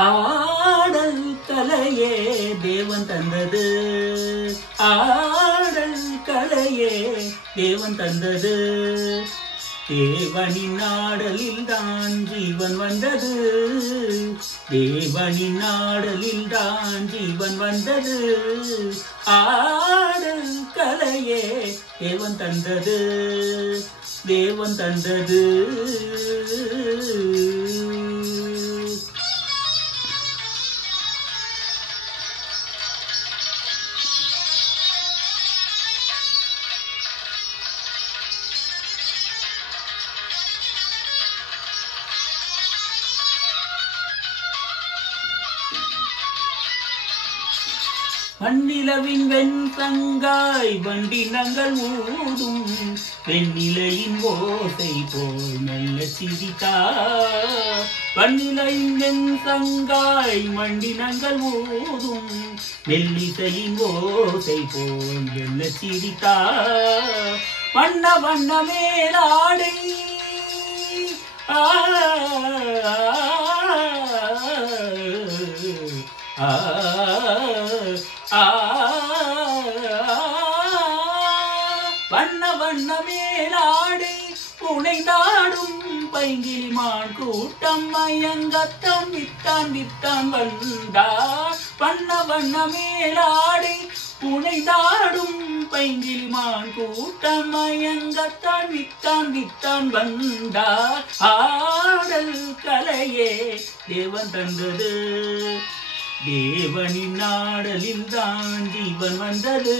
ஆடல் கலையே தேவன் தந்தது. ஆடல் கலையே தேவன் தந்தது. தேவனின் ஆடலில் தான் ஜீவன் வந்தது. தேவனின் ஆடலில் தான் ஜீவன் வந்தது. ஆடல் கலையே தேவன் தந்தது. தேவன் தந்தது. மண்ணிலவின் வெண்தங்காய் வண்டினங்கள் ஊதும் வெண்ணிலையின் ஓசை போல் நல்ல சிரித்தா. மண்ணிலையின் வெண்தங்காய் மண்டினங்கள் ஊதும் மெல்லிசையின் ஓசை போல் நல்ல சிரித்தா. வண்ண வண்ண மேலாடை வண்ண வண்ண மேலாடை புனைந்தாடும் பைங்கிலிமான் கூட்டம் மயங்கத்தான் வித்தான் வித்தான் வந்தார். வண்ண வண்ண மேலாடை புனைந்தாடும் பைங்கிலிமான் கூட்டம் மயங்கத்தான் வித்தான் வித்தான் வந்தார். ஆடல் கலையே தேவன் தந்தது. தேவனின் ஆடலில் தான் ஜீவன் வந்தது.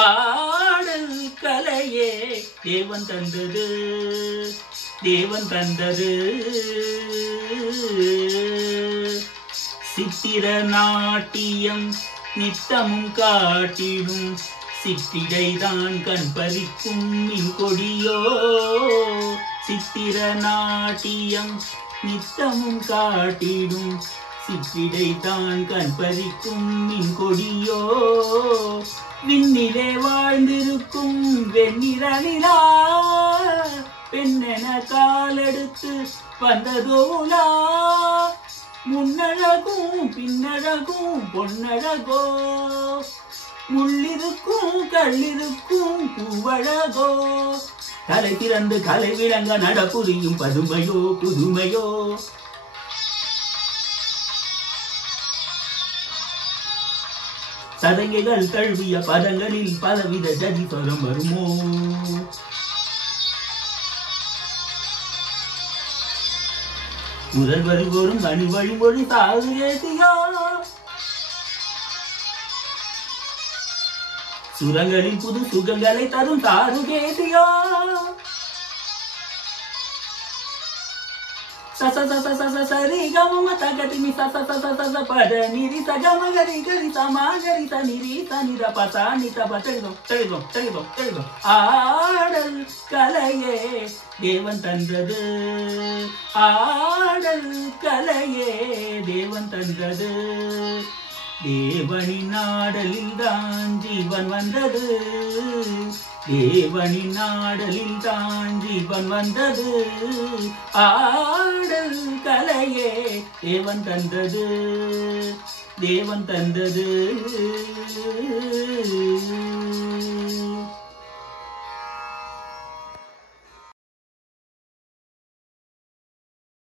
ஆடல் கலையே தேவன் தந்தது. தேவன் தந்தது. சித்திர நாட்டியம் நித்தமும் காட்டிடும் சித்திரைதான் கண் பறிக்கும் மின் கொடியோ. சித்திர நாட்டியம் நித்தமும் காட்டிடும் சித்திரைதான் கண் பறிக்கும் மின் கொடியோ. விண்ணிலே வாழ்ந்திருக்கும் வெண்ணிறனிலா பெண்ணென காலெடுத்து வந்ததோலா. முன்னழகும் பின்னழகும் பொன்னழகோ முள்ளிருக்கும் கல்லிருக்கும் பூவழகோ. கலை திறந்து கலை விளங்க நடப்புரியும் பதுமையோ புதுமையோ. சதங்கைகள் தழுவிய பதங்களில் பலவித ஜதி சொரம் வருமோ. முதல் வருவோரும் அணி வழிமொழி சாகுகேசியோ. சுரங்களின் புது சுகங்களை தரும் சாருகேசியோ. சரி கம தகதி ச பட நிரி சகம கரி கரி சமாகரி ச நிரி ச நிர பசா நித பதம் தெளிதம் தெளிதம் தெளிதம். ஆடல் கலையே தேவன் தந்தது. ஆடல் கலையே தேவன் தந்தது. தேவனின் ஆடலில் தான் ஜீவன் வந்தது. தேவனின் ஆடலில் தான் ஜீவன் வந்தது. ஆடல் கலையே தேவன் தந்தது. தேவன் தந்தது.